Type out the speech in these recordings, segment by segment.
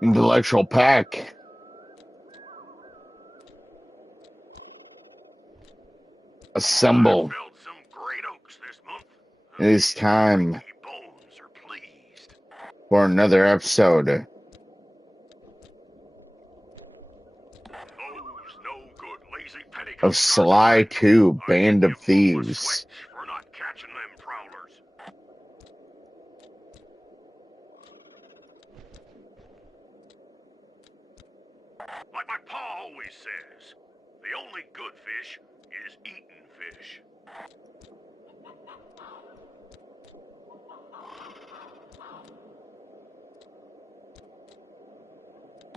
Intellectual pack. Assemble. Felled some great oaks this month. It is time Bones are pleased. for another episode Those no good lazy petticoat of Sly 2 Band of Thieves. for not catching them prowlers. Like my pa always says, the only good fish is eating fish.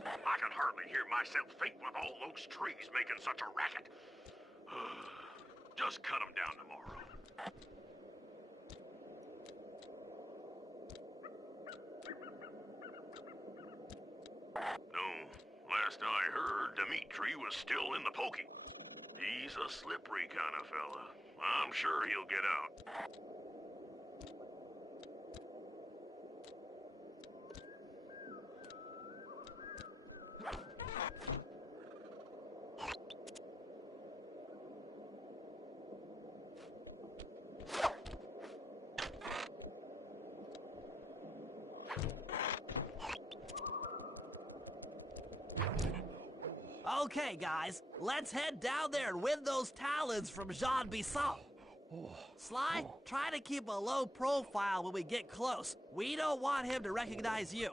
I can hardly hear myself think with all those trees making such a racket. Just cut them down tomorrow. No, last I heard, Dimitri was still in the pokey. He's a slippery kind of fella. I'm sure he'll get out. Okay, guys, let's head down there and win those talons from Jean Bisson. Sly, try to keep a low profile when we get close. We don't want him to recognize you.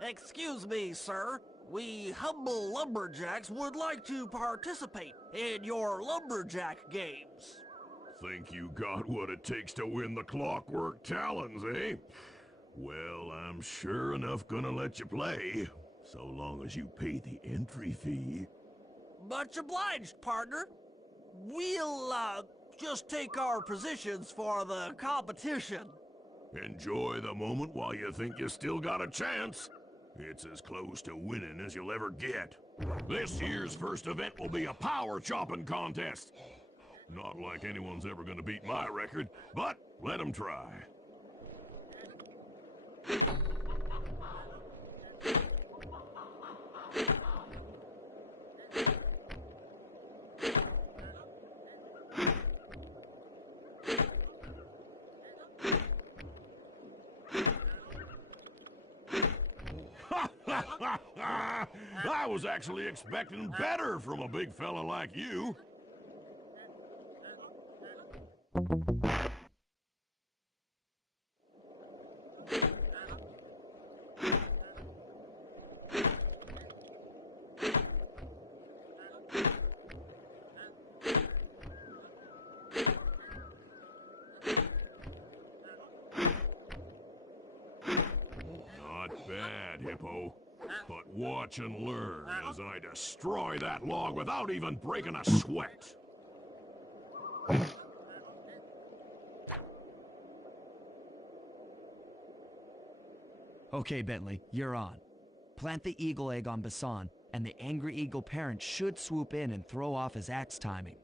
Excuse me, sir. We humble lumberjacks would like to participate in your lumberjack games. Think you got what it takes to win the clockwork talons, eh? Well, I'm sure enough gonna let you play, so long as you pay the entry fee. Much obliged, partner. We'll, just take our positions for the competition. Enjoy the moment while you think you still got a chance. It's as close to winning as you'll ever get. This year's first event will be a power chopping contest. Not like anyone's ever gonna beat my record, but let them try. I was actually expecting better from a big fella like you. Not bad, Hippo. But watch and learn as I destroy that log without even breaking a sweat. Okay, Bentley, you're on. Plant the eagle egg on Bassan, and the angry eagle parent should swoop in and throw off his axe timing.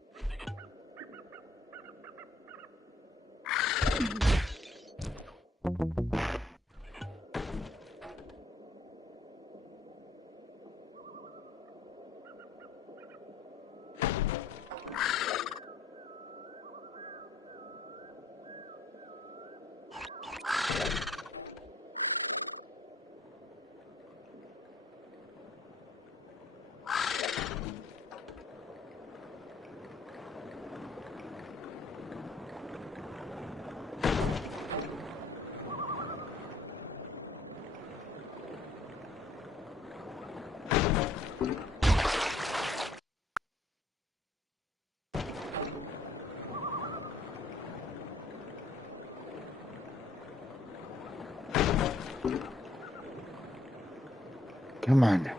Come on.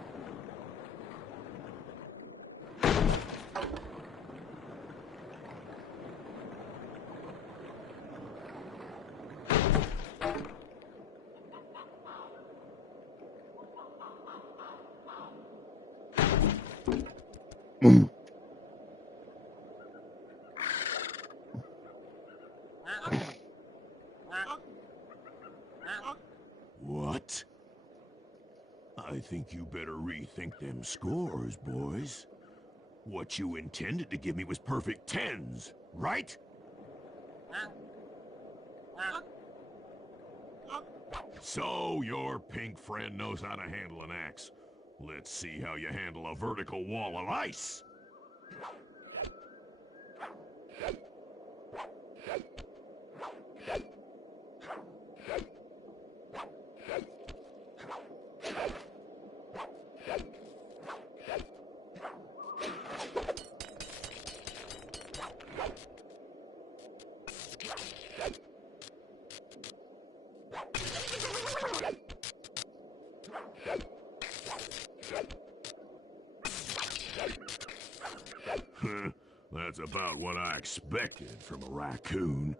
better rethink them scores, boys. What you intended to give me was perfect tens, right? So your pink friend knows how to handle an axe. Let's see how you handle a vertical wall of ice. That's about what I expected from a raccoon.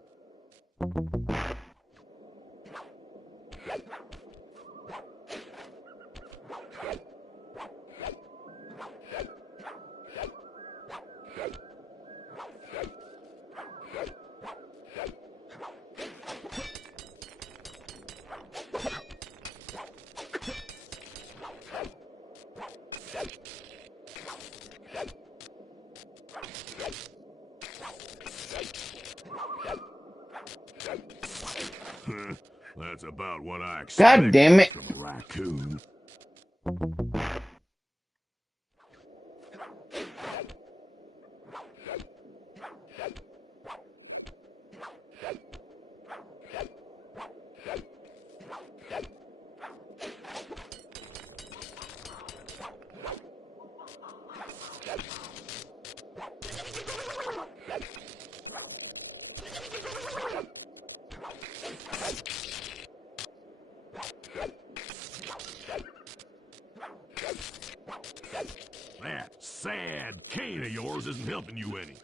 That's about what I God damn expected it. from a raccoon. That sad cane of yours isn't helping you any.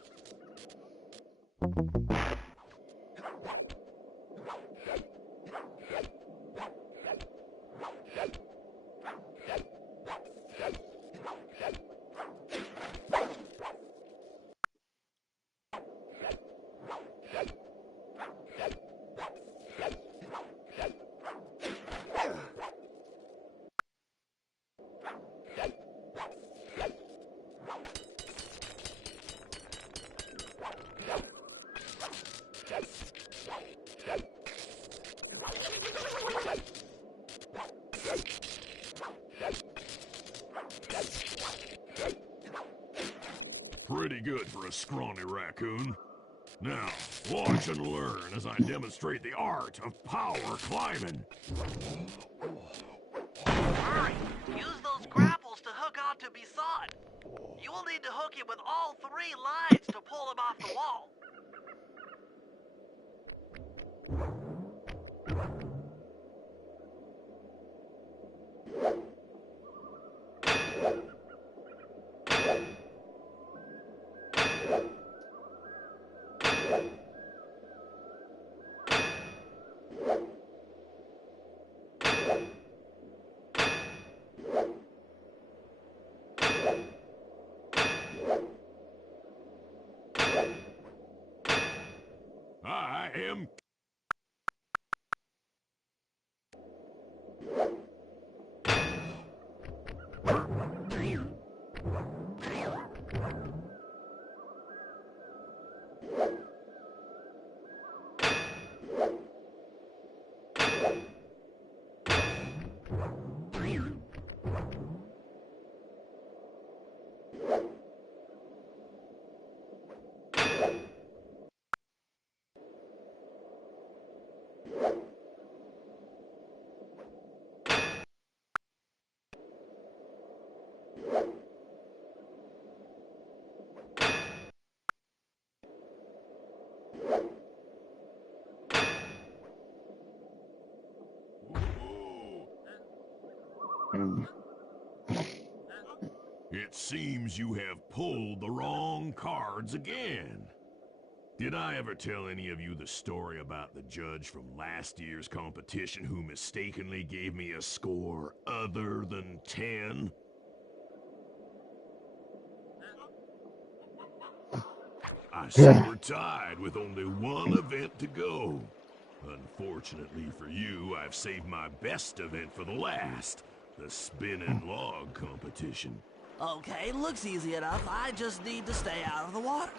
Pretty good for a scrawny raccoon. Now, watch and learn as I demonstrate the art of power climbing. Hurry! Use those grapples to hook onto Bison. You will need to hook him with all 3 lines to pull him off the wall. I am... It seems you have pulled the wrong cards again. Did I ever tell any of you the story about the judge from last year's competition who mistakenly gave me a score other than 10? I see we're tied with only one event to go. Unfortunately for you, I've saved my best event for the last. The spinning log competition. Okay, looks easy enough. I just need to stay out of the water.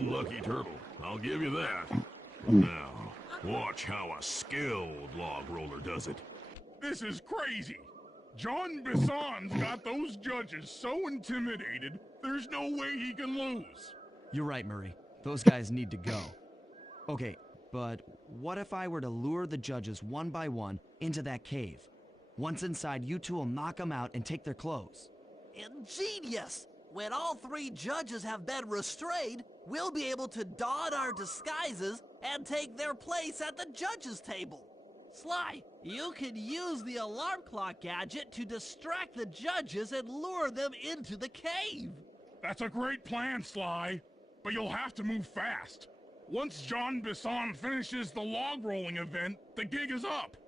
Lucky turtle, I'll give you that. Now, watch how a skilled log roller does it. This is crazy. John Bisson's got those judges so intimidated, there's no way he can lose. You're right, Murray. Those guys need to go. Okay, but what if I were to lure the judges one by one into that cave? Once inside, you two will knock them out and take their clothes. Ingenious! When all three judges have been restrained, we'll be able to don our disguises and take their place at the judges' table. Sly, you can use the alarm clock gadget to distract the judges and lure them into the cave. That's a great plan, Sly, but you'll have to move fast. Once John Bisson finishes the log rolling event, the gig is up.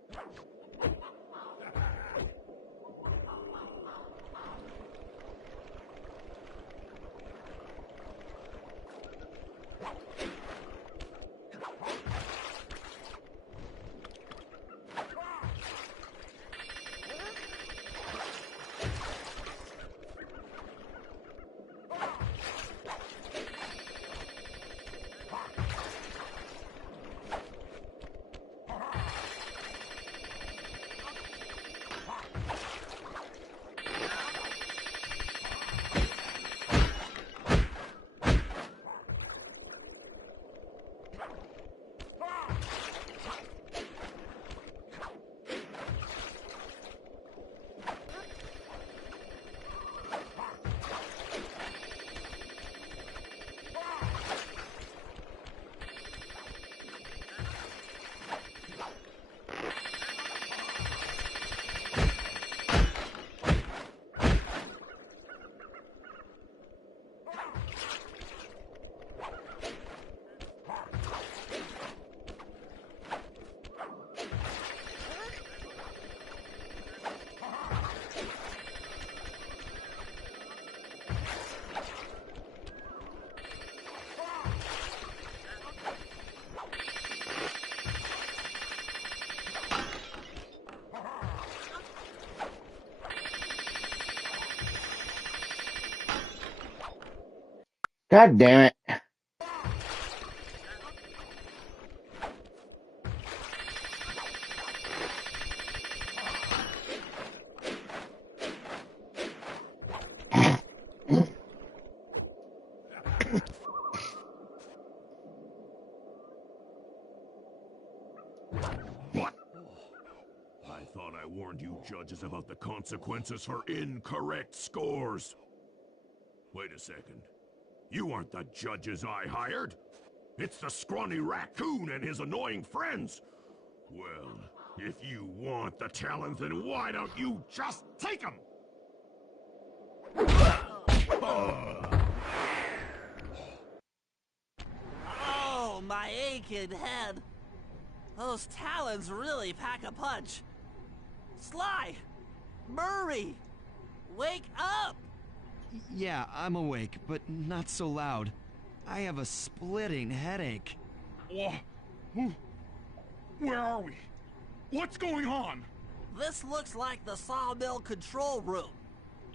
God damn it. What? I thought I warned you judges about the consequences for incorrect scores. Wait a second. You aren't the judges I hired. It's the scrawny raccoon and his annoying friends. Well, if you want the talent, then why don't you just take them? Oh, my aching head. Those talons really pack a punch. Sly! Murray! Wake up! Yeah, I'm awake, but not so loud. I have a splitting headache. Where are we? What's going on? This looks like the sawmill control room.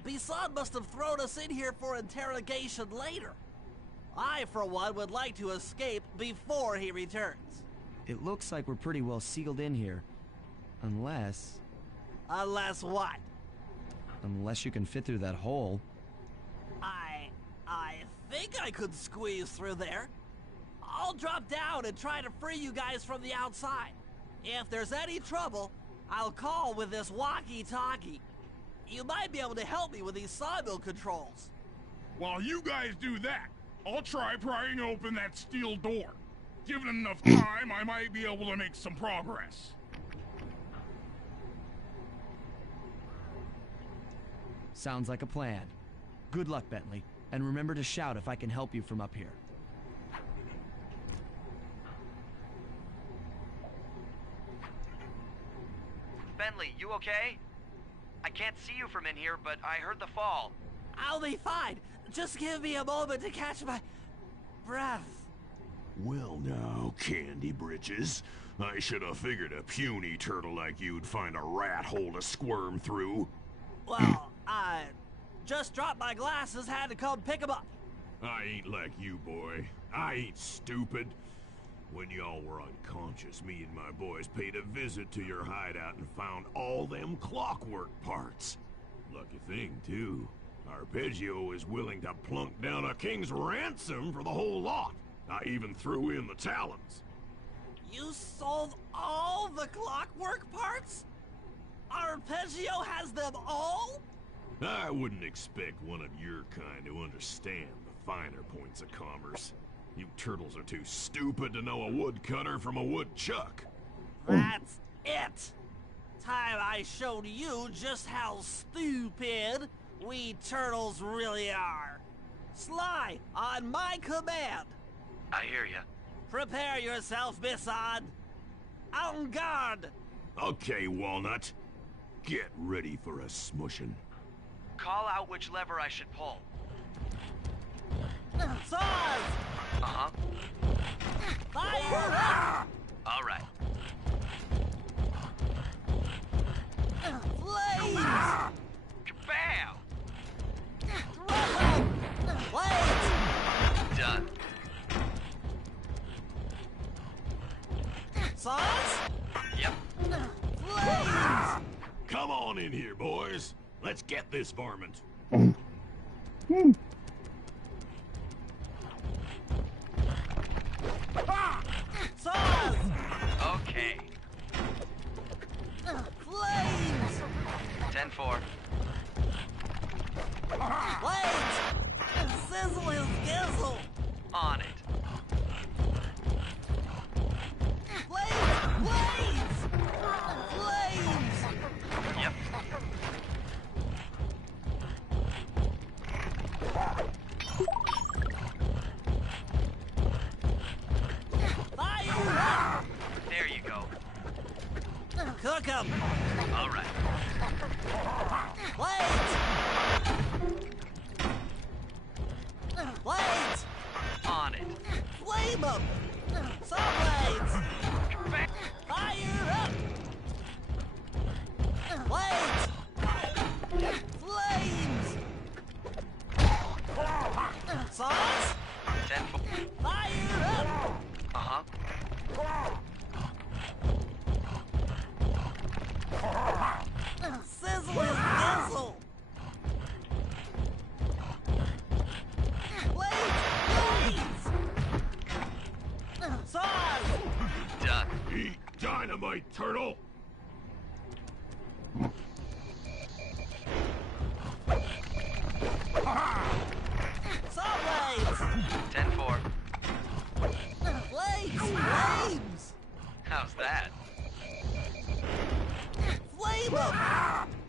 Bisson must have thrown us in here for interrogation later. I, for one, would like to escape before he returns. It looks like we're pretty well sealed in here. Unless... Unless what? Unless you can fit through that hole. I think I could squeeze through there. I'll drop down and try to free you guys from the outside. If there's any trouble, I'll call with this walkie-talkie. You might be able to help me with these sawmill controls. While you guys do that, I'll try prying open that steel door. Given enough time, I might be able to make some progress. Sounds like a plan. Good luck, Bentley. And remember to shout if I can help you from up here. Bentley, you okay? I can't see you from in here, but I heard the fall. I'll be fine. Just give me a moment to catch my breath. Well now, Candy Britches. I should have figured a puny turtle like you'd find a rat hole to squirm through. Well, I just dropped my glasses, had to come pick them up. I ain't like you, boy. I ain't stupid. When y'all were unconscious, me and my boys paid a visit to your hideout and found all them clockwork parts. Lucky thing, too. Arpeggio is willing to plunk down a king's ransom for the whole lot. I even threw in the talons. You sold all the clockwork parts? Arpeggio has them all? I wouldn't expect one of your kind to understand the finer points of commerce. You turtles are too stupid to know a woodcutter from a woodchuck. That's it. Time I showed you just how stupid we turtles really are. Sly, on my command. I hear ya. Prepare yourself, Bisson. En garde. Okay, Walnut. Get ready for a smushin'. Call out which lever I should pull. Saws! Uh-huh. Fire! All right. Flames! Kabam! Run! Flames! Done. Saws? Yep. Flames! Come on in here, boys. Let's get this varmint. Saws! Okay. Flames! 10-4. Flames! Sizzle his gizzle! On it. Flames! Flames! Flames! Yep. Fire! There you go. Cook 'em! All right. Flames! Blades! On it. Flame 'em! Saw blades! Kabam! Fire up! Blades! Flames! Saws? 10-4. Fire up! Uh-huh. Sizzle his gizzle! Blades! Blades! Saws! Done. Eat dynamite, turtle! Saw blades! 10-4. Blades! Flames! How's that? Flame 'em!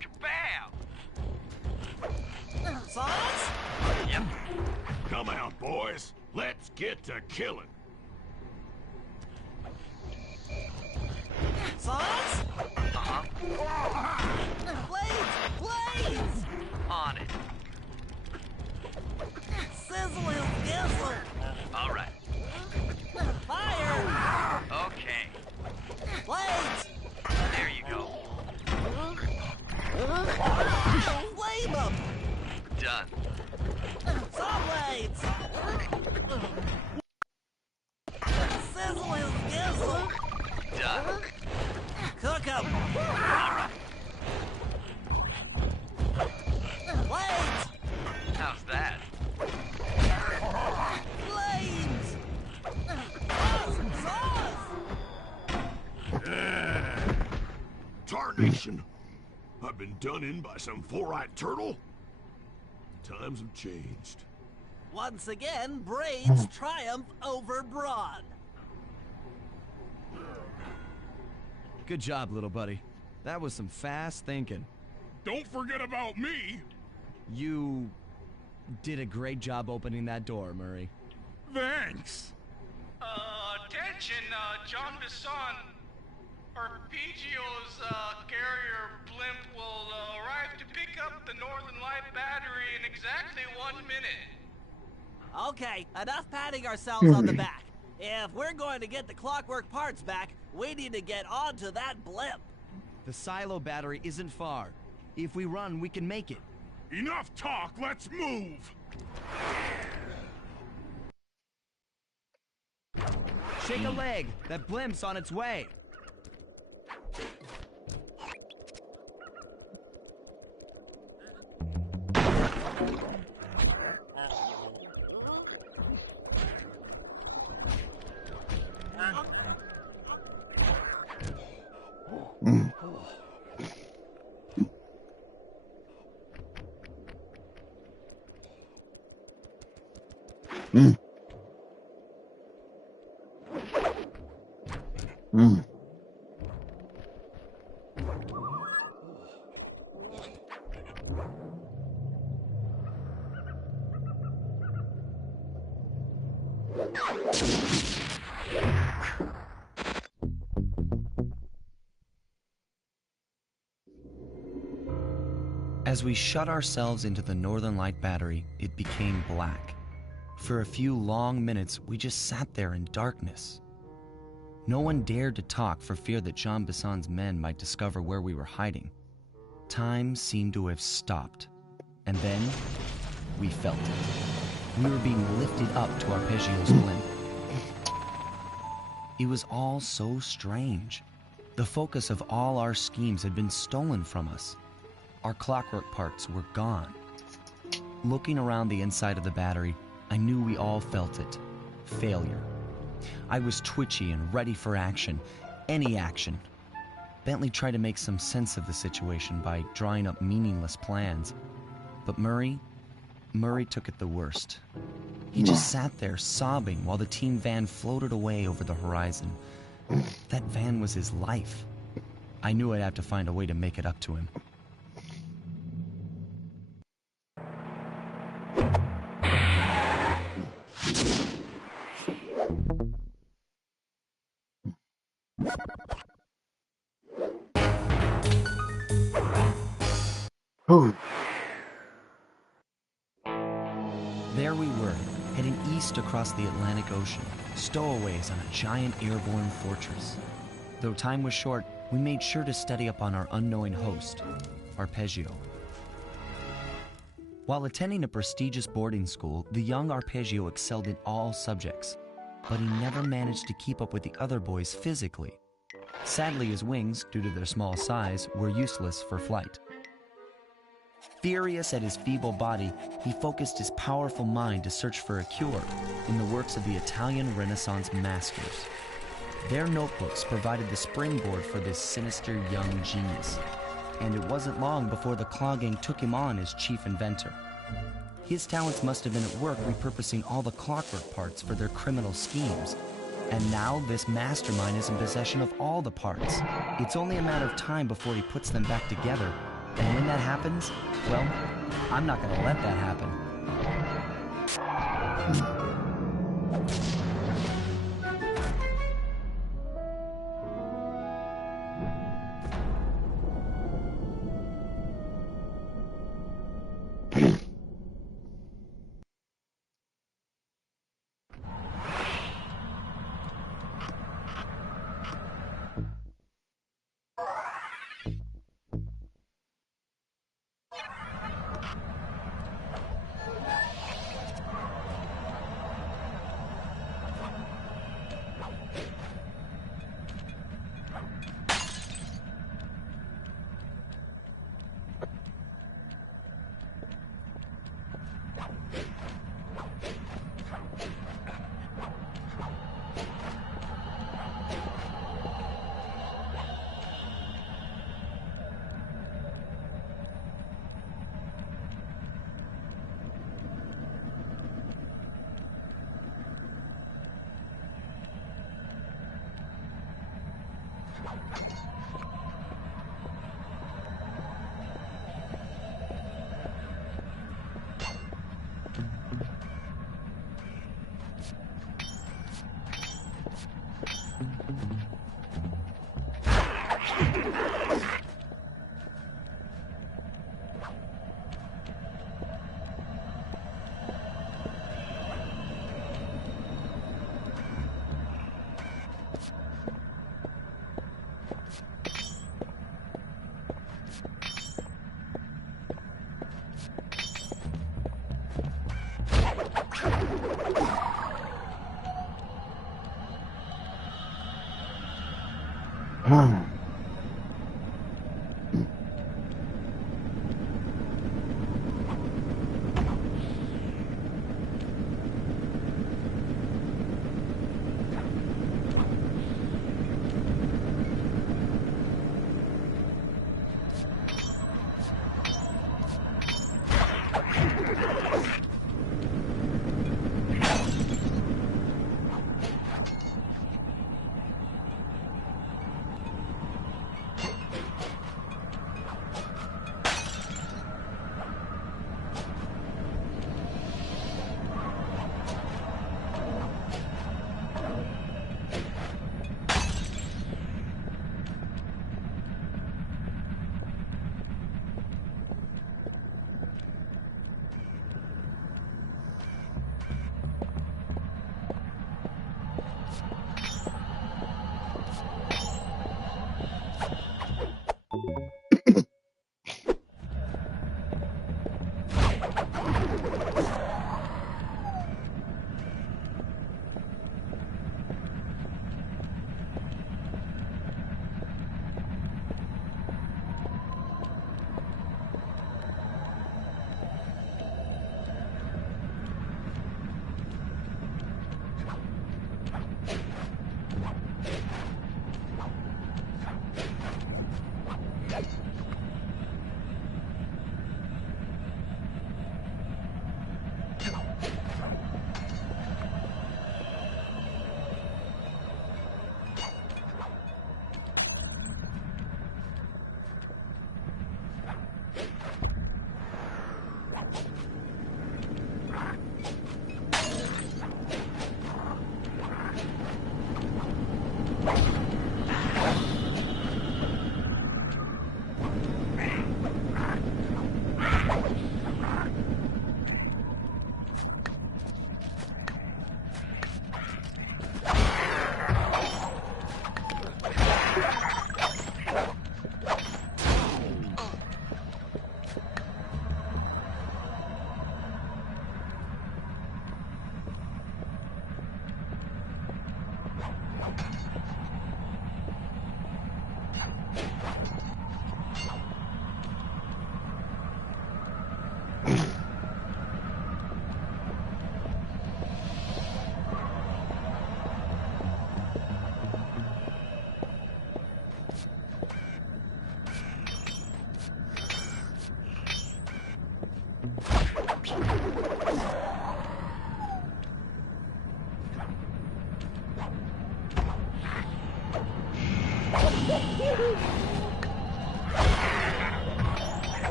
Kabam! Saws? Yep. Come out, boys. Let's get to killing. Saws? Uh-huh. Blades! Blades! On it. Sizzle his gizzle! All right. Fire! Okay. Blades! There Done. Saw blades! Sizzle his gizzle! Done. Cook him! Blades! How's that? Blades! Saws! Tarnation! I've been done in by some four-eyed turtle? Times have changed. Once again, Braids triumph over Brawn. Good job, little buddy. That was some fast thinking. Don't forget about me. You did a great job opening that door, Murray. Thanks. Attention, John Bisson. Arpeggio's carrier blimp will arrive to pick up the Northern Light battery in exactly 1 minute. Okay, enough patting ourselves on the back. If we're going to get the Clockwork parts back, we need to get onto that blimp. The silo battery isn't far. If we run, we can make it. Enough talk, let's move. Shake a leg. That blimp's on its way. As we shut ourselves into the Northern Light battery, it became black. For a few long minutes, we just sat there in darkness. No one dared to talk for fear that Jean Bisson's men might discover where we were hiding. Time seemed to have stopped. And then, we felt it. We were being lifted up to Arpeggio's blimp. It was all so strange. The focus of all our schemes had been stolen from us. Our clockwork parts were gone. Looking around the inside of the battery, I knew we all felt it. Failure. I was twitchy and ready for action. Any action. Bentley tried to make some sense of the situation by drawing up meaningless plans. But Murray took it the worst. He just sat there sobbing while the team van floated away over the horizon. That van was his life. I knew I'd have to find a way to make it up to him. There we were, heading east across the Atlantic Ocean, stowaways on a giant airborne fortress. Though time was short, we made sure to study up on our unknowing host, Arpeggio. While attending a prestigious boarding school, the young Arpeggio excelled in all subjects, but he never managed to keep up with the other boys physically. Sadly, his wings, due to their small size, were useless for flight. Furious at his feeble body, he focused his powerful mind to search for a cure in the works of the Italian Renaissance masters. Their notebooks provided the springboard for this sinister young genius, and it wasn't long before the Claw Gang took him on as chief inventor. His talents must have been at work repurposing all the clockwork parts for their criminal schemes, and now this mastermind is in possession of all the parts. It's only a matter of time before he puts them back together. And when that happens, well, I'm not gonna let that happen.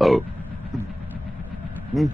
Oh. Hmm.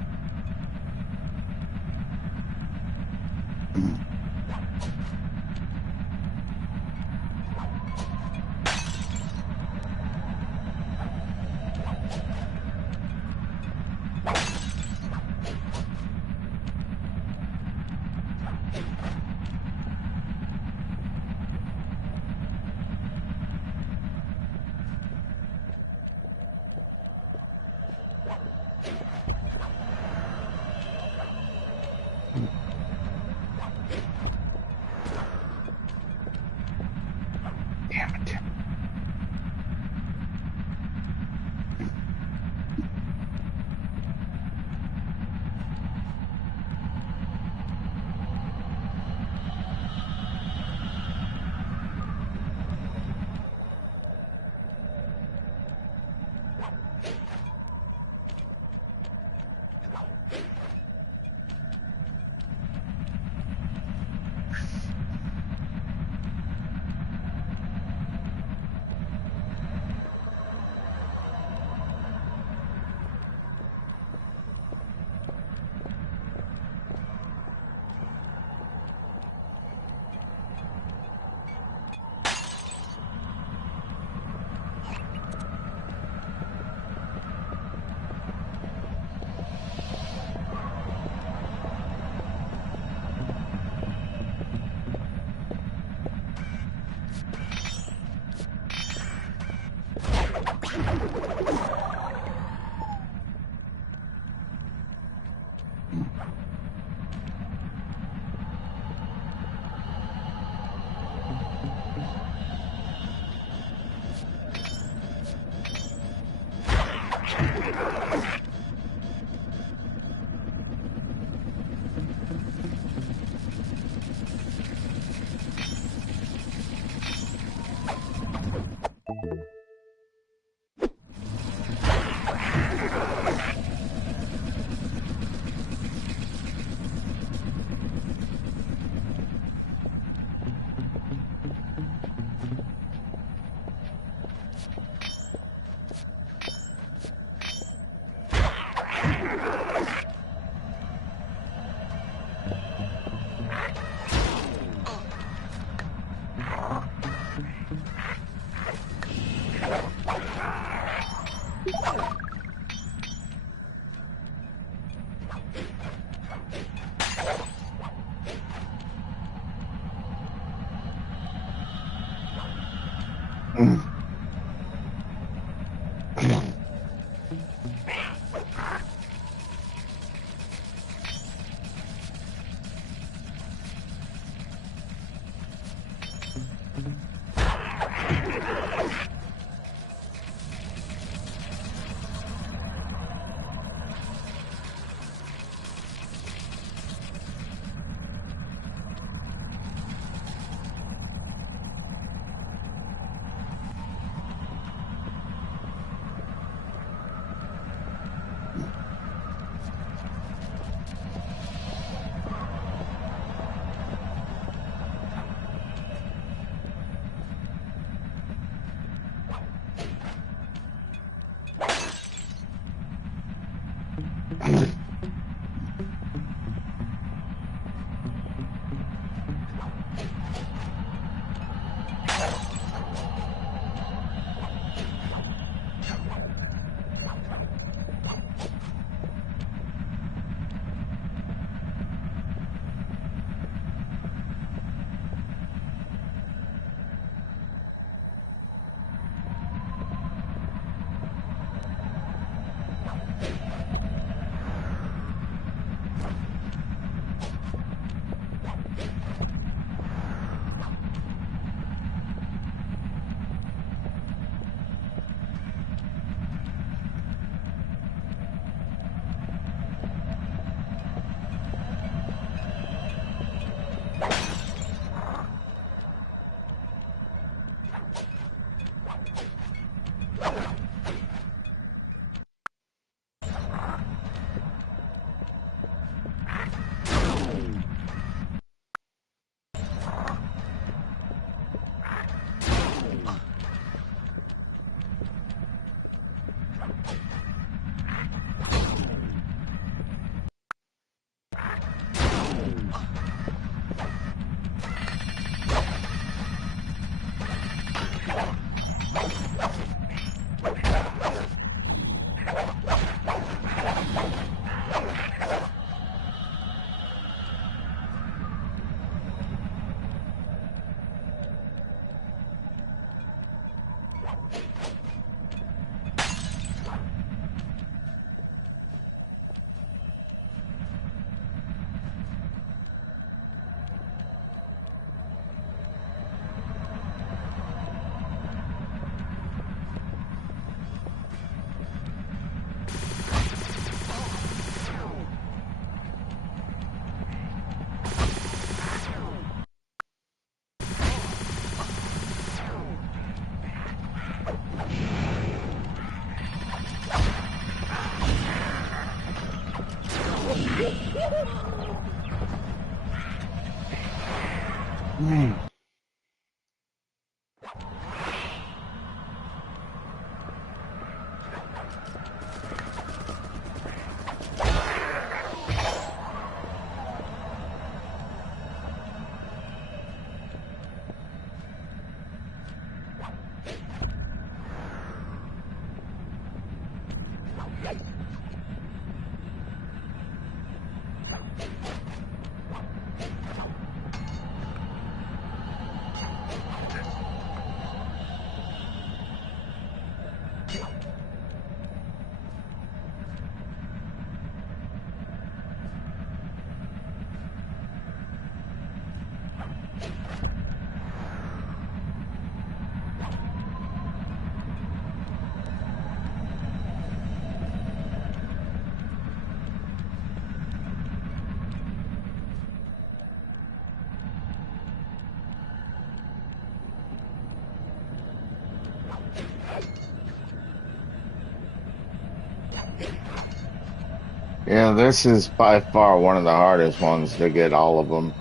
Yeah, this is by far one of the hardest ones to get all of them.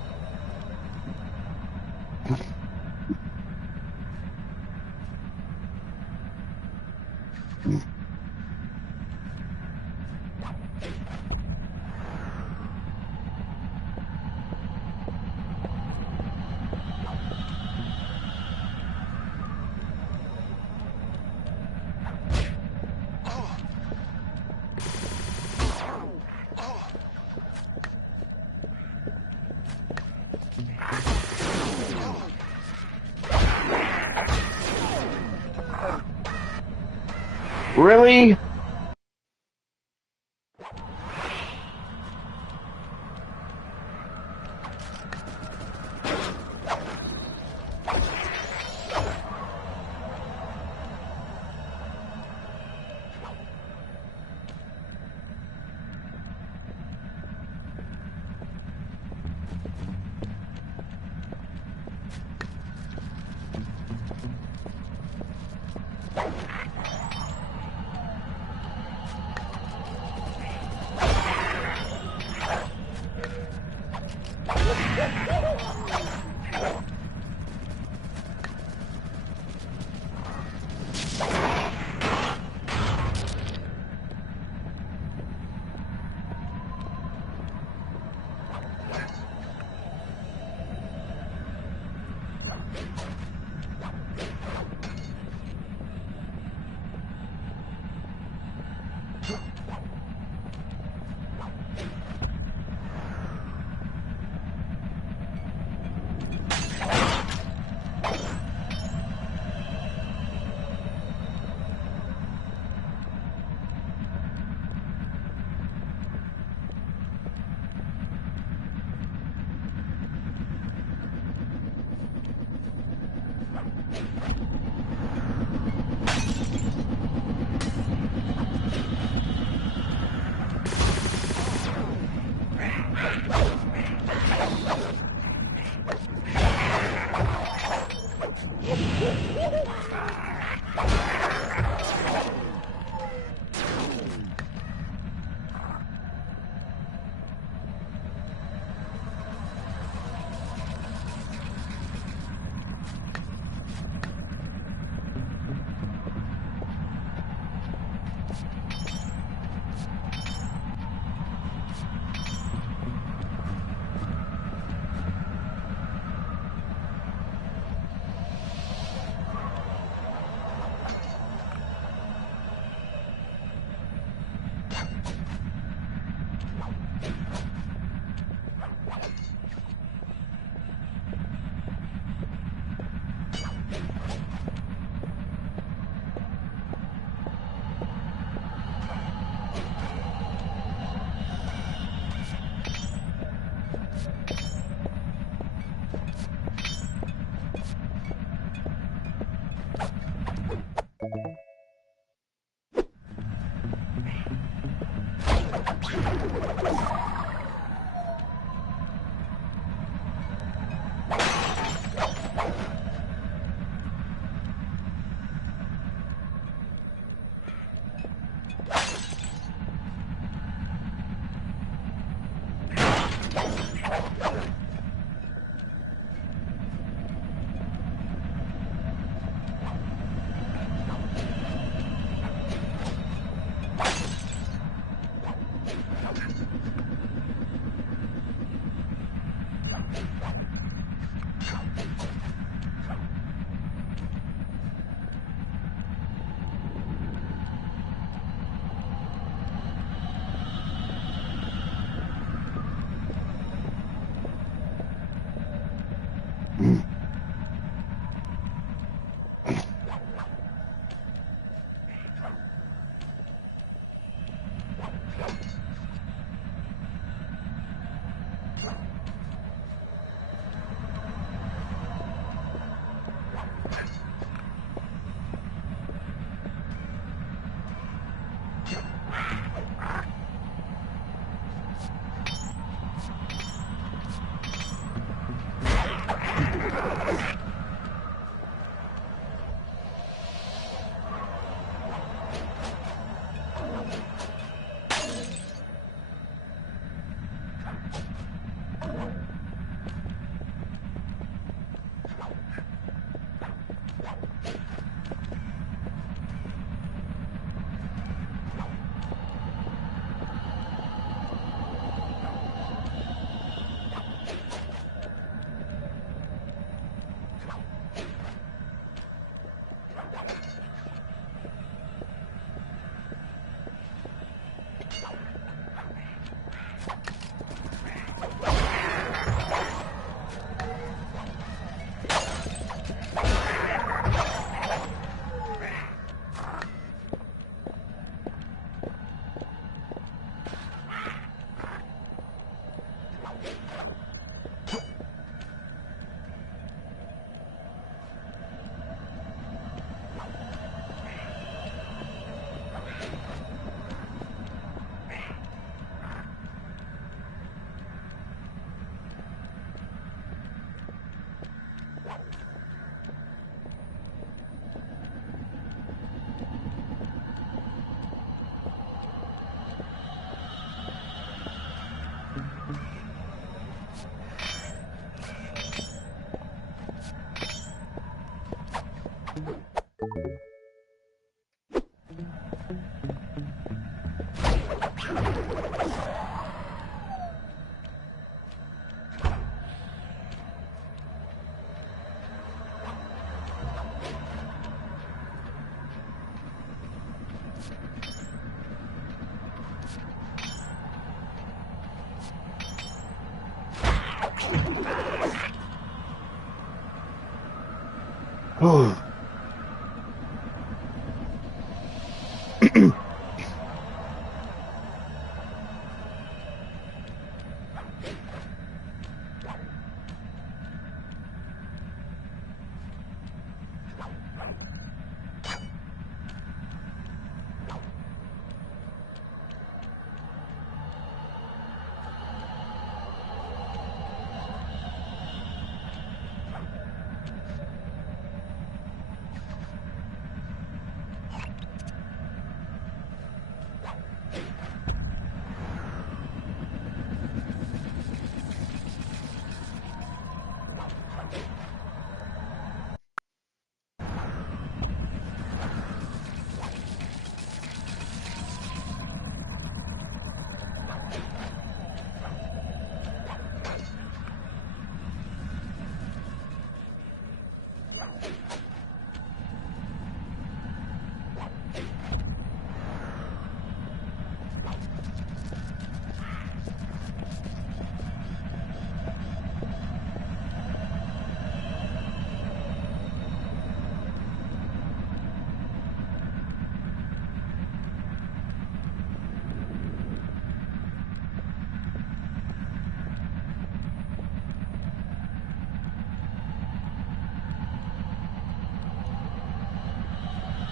Really?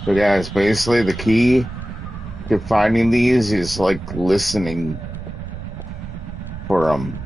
So guys, basically the key to finding these is like listening for them.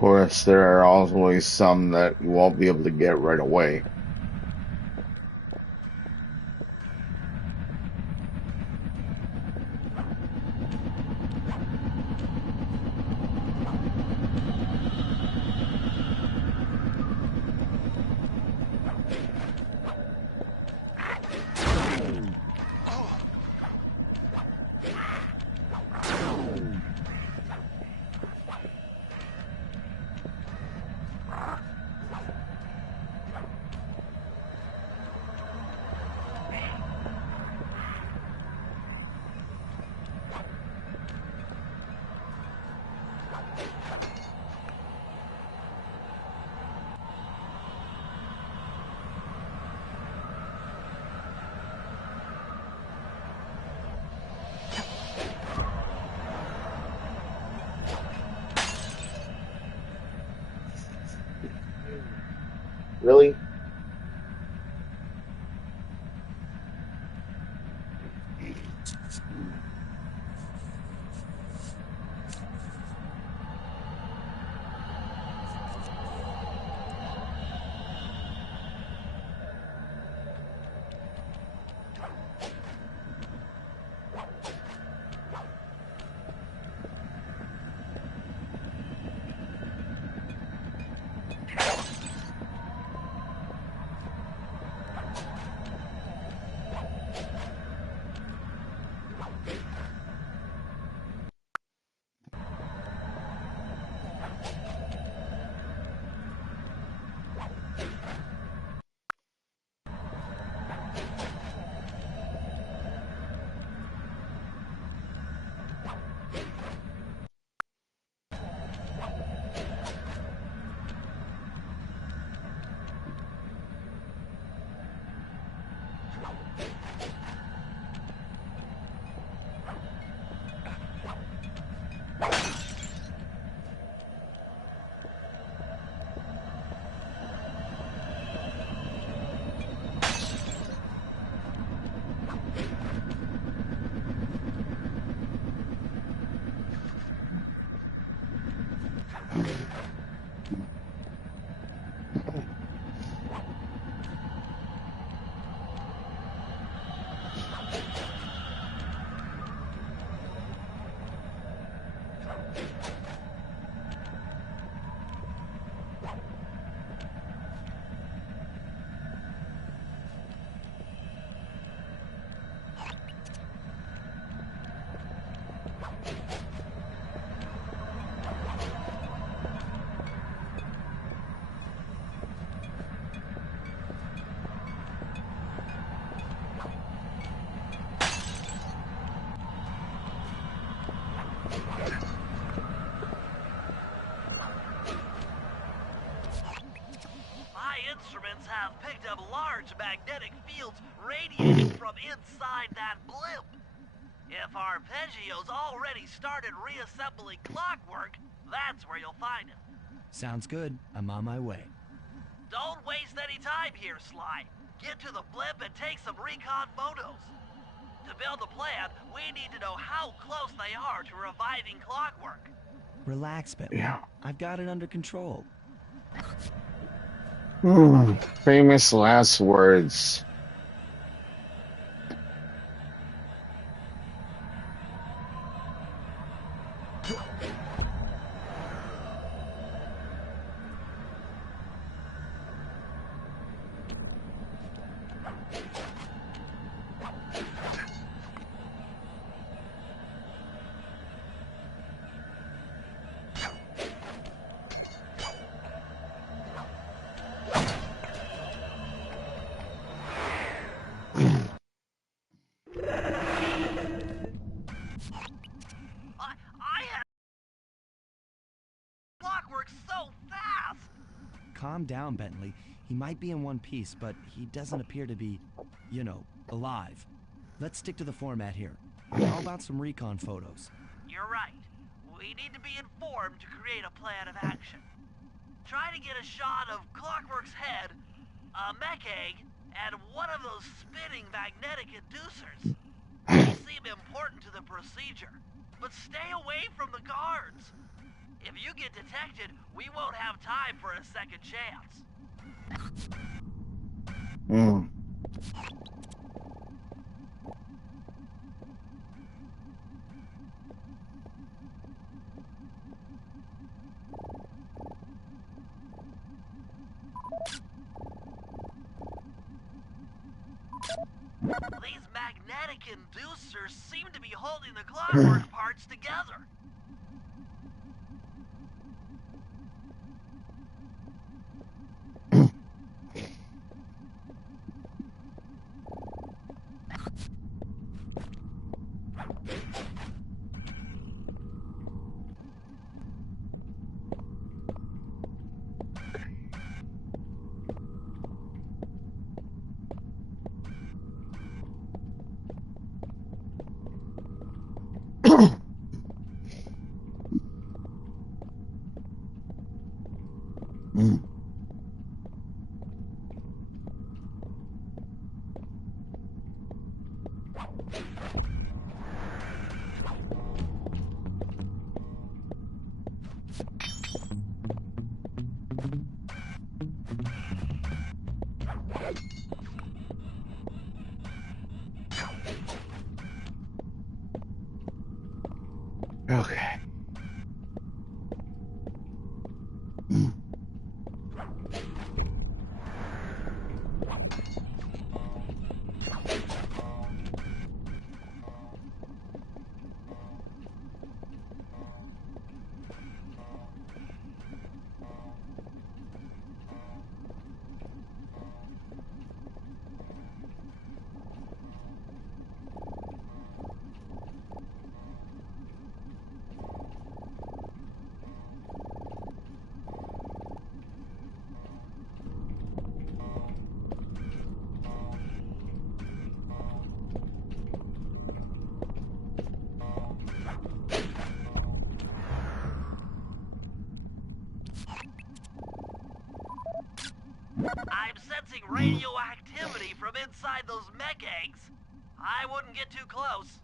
Of course, there are always some that you won't be able to get right away. Really? have picked up large magnetic fields radiating from inside that blimp. If Arpeggio's already started reassembling clockwork, that's where you'll find him. Sounds good. I'm on my way. Don't waste any time here, Sly. Get to the blimp and take some recon photos. To build a plan, we need to know how close they are to reviving clockwork. Relax, Bentley. Yeah. I've got it under control. Famous last words. I had clockwork so fast! Calm down, Bentley. He might be in one piece, but he doesn't appear to be, you know, alive. Let's stick to the format here. How about some recon photos? You're right. We need to be informed to create a plan of action. Try to get a shot of Clockwork's head, a mech egg, and one of those spinning magnetic inducers. They seem important to the procedure, but stay away from the guards. If you get detected, we won't have time for a second chance. These magnetic inducers seem to be holding the clockwork parts together. Okay. I'm sensing radioactivity from inside those mech eggs. I wouldn't get too close.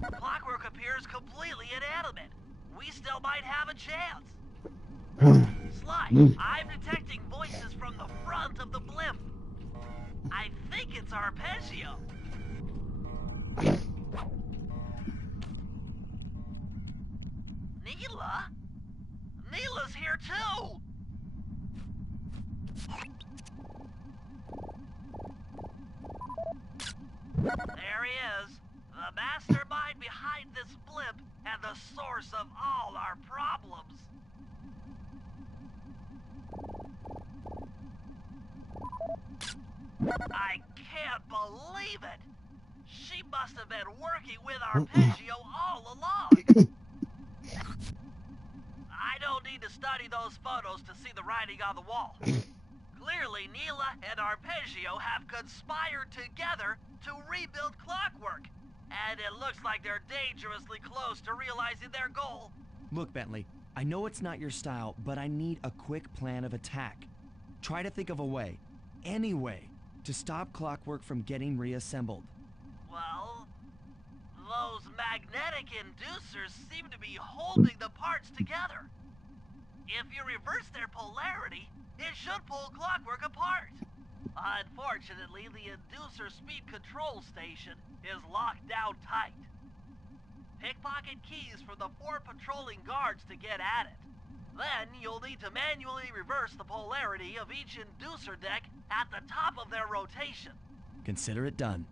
Clockwork appears completely inanimate. We still might have a chance. Sly, I'm detecting voices from the front of the blimp. I think it's Arpeggio. Neela? Neela's here too! There he is, the mastermind behind this blimp and the source of all our problems. I can't believe it! She must have been working with Arpeggio all along! I don't need to study those photos to see the writing on the wall. Clearly, Neela and Arpeggio have conspired together to rebuild Clockwork. And it looks like they're dangerously close to realizing their goal. Look, Bentley, I know it's not your style, but I need a quick plan of attack. Try to think of a way, any way, to stop Clockwork from getting reassembled. Well, those magnetic inducers seem to be holding the parts together. If you reverse their polarity, it should pull Clockwork apart. Unfortunately, the inducer speed control station is locked down tight. Pickpocket keys from the 4 patrolling guards to get at it. Then you'll need to manually reverse the polarity of each inducer deck at the top of their rotation. Consider it done.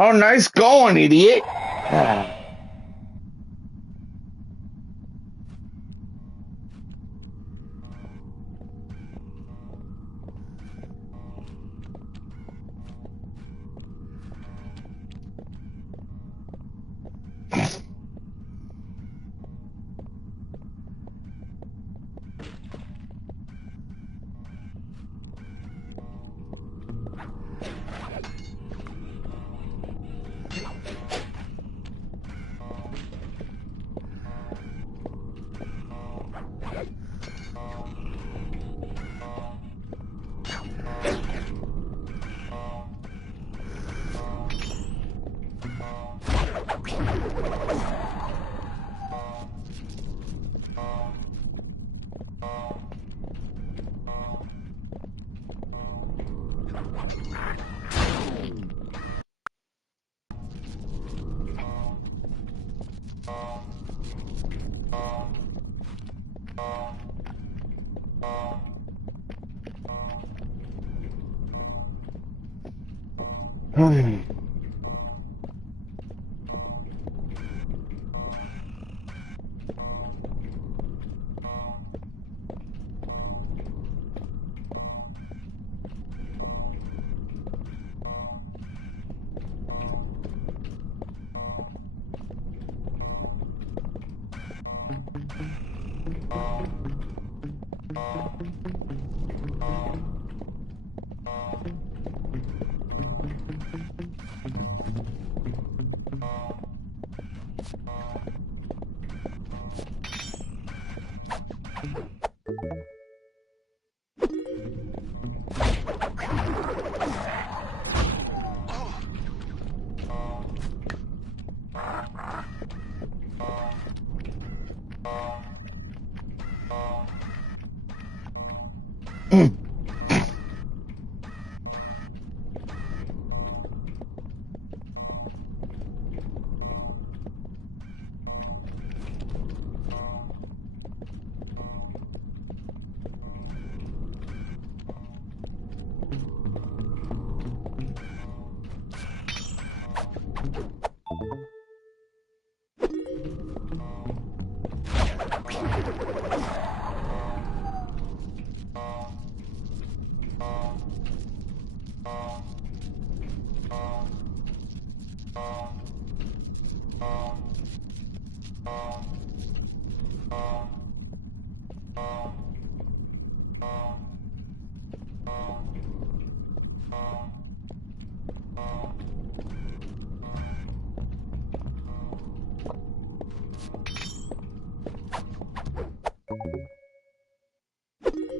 Oh, nice going, idiot.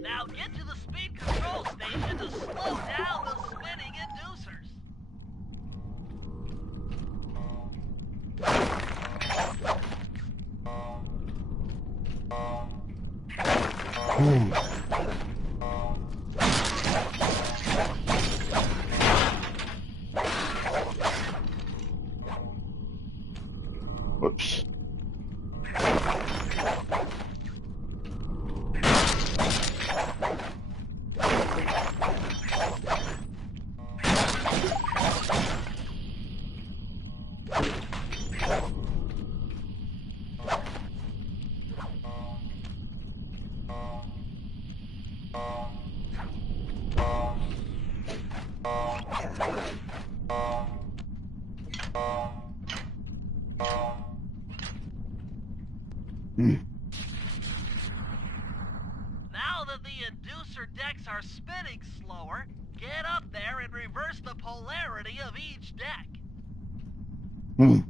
Now get to the speed control station to slow down the spinning inducers. Whoops. Now that the inducer decks are spinning slower, get up there and reverse the polarity of each deck. Hmm.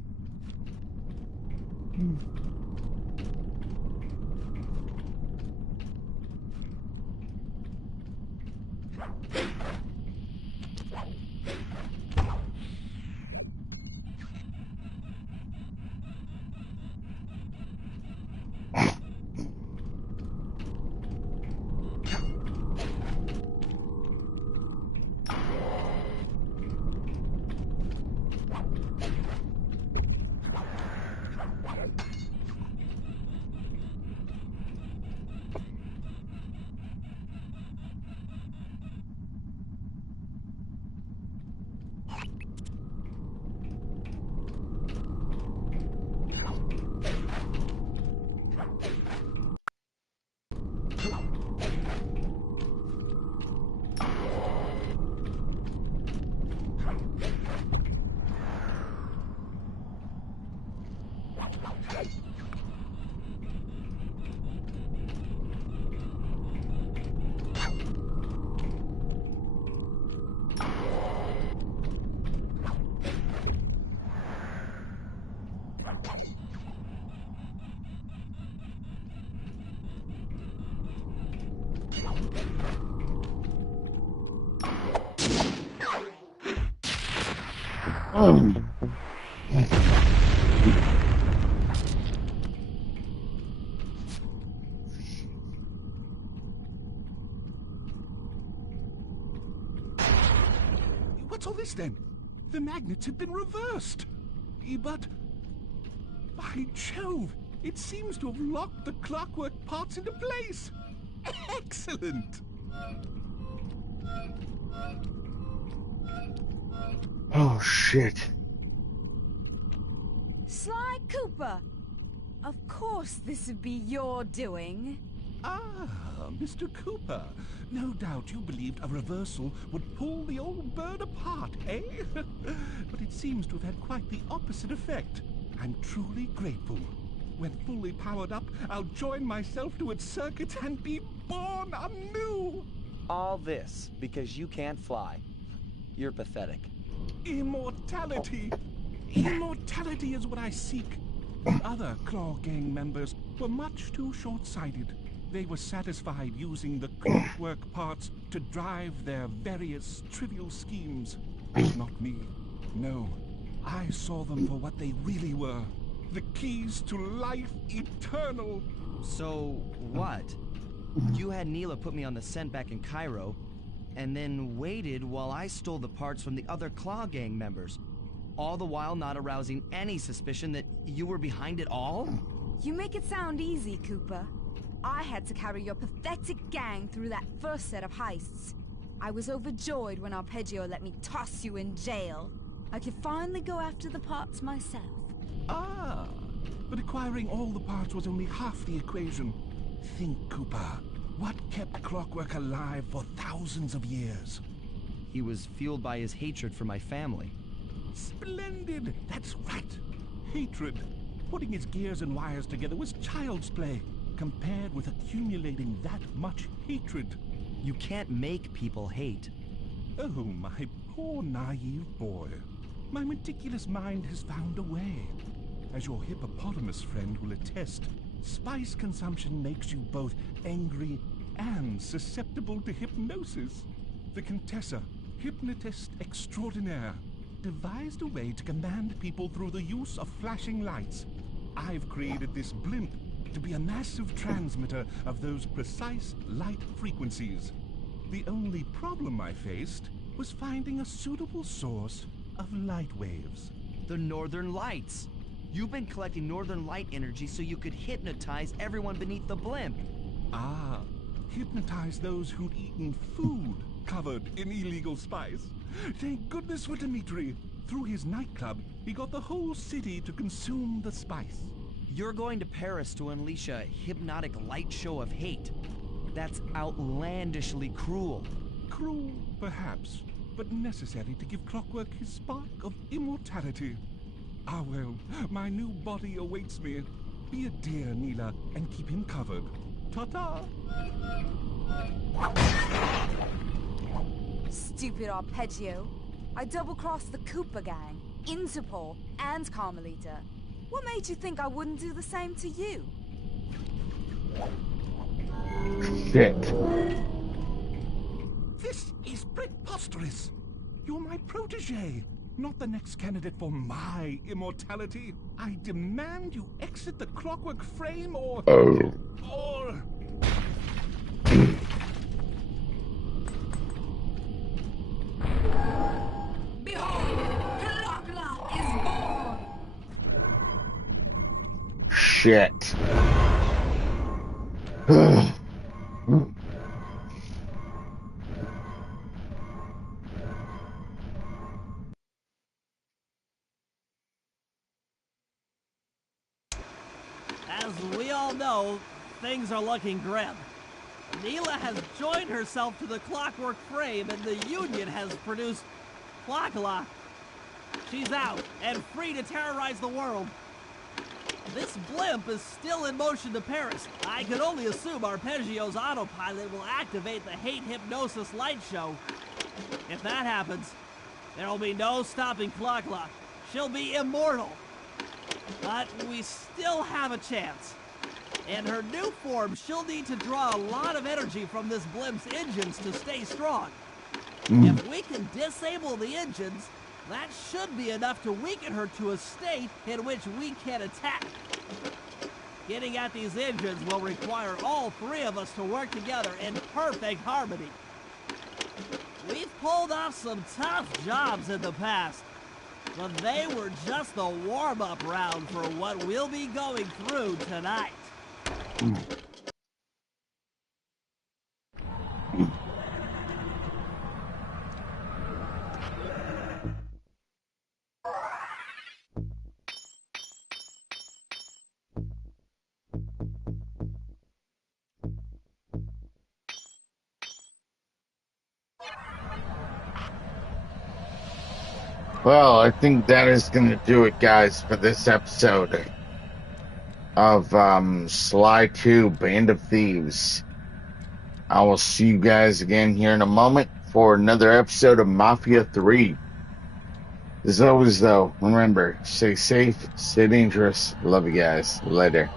What's all this then? The magnets have been reversed. But by Jove, it seems to have locked the clockwork parts into place. Excellent. Oh, shit. Sly Cooper! Of course this would be your doing. Ah, Mr. Cooper. No doubt you believed a reversal would pull the old bird apart, eh? But it seems to have had quite the opposite effect. I'm truly grateful. When fully powered up, I'll join myself to its circuit and be born anew! All this because you can't fly. You're pathetic. Immortality! Immortality is what I seek. The other Claw Gang members were much too short-sighted. They were satisfied using the clockwork parts to drive their various trivial schemes. Not me. No. I saw them for what they really were. The keys to life eternal. So, what? You had Neela put me on the scent back in Cairo, and then waited while I stole the parts from the other Claw Gang members, all the while not arousing any suspicion that you were behind it all? You make it sound easy, Cooper. I had to carry your pathetic gang through that first set of heists. I was overjoyed when Arpeggio let me toss you in jail. I could finally go after the parts myself. Ah, but acquiring all the parts was only half the equation. Think, Cooper. What kept Clockwork alive for thousands of years? He was fueled by his hatred for my family. Splendid! That's right. Hatred. Putting his gears and wires together was child's play, compared with accumulating that much hatred. You can't make people hate. Oh, my poor naive boy. My meticulous mind has found a way. As your hippopotamus friend will attest, spice consumption makes you both angry and susceptible to hypnosis. The Contessa, hypnotist extraordinaire, devised a way to command people through the use of flashing lights. I've created this blimp to be a massive transmitter of those precise light frequencies. The only problem I faced was finding a suitable source of light waves. The Northern Lights. You've been collecting Northern Light energy so you could hypnotize everyone beneath the blimp. Ah, hypnotize those who'd eaten food covered in illegal spice. Thank goodness for Dimitri. Through his nightclub, he got the whole city to consume the spice. You're going to Paris to unleash a hypnotic light show of hate. That's outlandishly cruel. Cruel, perhaps, but necessary to give Clockwork his spark of immortality. Ah well, my new body awaits me. Be a dear, Neela, and keep him covered. Ta-ta! Stupid Arpeggio. I double-crossed the Cooper gang, Interpol, and Carmelita. What made you think I wouldn't do the same to you? Shit. This is preposterous! You're my protege, not the next candidate for my immortality. I demand you exit the Clockwork frame or... Behold, Clockla is born! Shit. As we all know, things are looking grim. Neela has joined herself to the Clockwork frame and the Union has produced Clockla. She's out and free to terrorize the world. This blimp is still in motion to Paris. I can only assume Arpeggio's autopilot will activate the hate hypnosis light show. If that happens, there will be no stopping Clockla. She'll be immortal. But we still have a chance. In her new form, she'll need to draw a lot of energy from this blimp's engines to stay strong. If we can disable the engines, that should be enough to weaken her to a state in which we can attack. Getting at these engines will require all three of us to work together in perfect harmony. We've pulled off some tough jobs in the past, but they were just the warm-up round for what we'll be going through tonight. Well, I think that is going to do it, guys, for this episode of Sly 2 Band of Thieves. I will see you guys again here in a moment for another episode of Mafia 3. As always, though, remember, stay safe, stay dangerous. Love you guys. Later.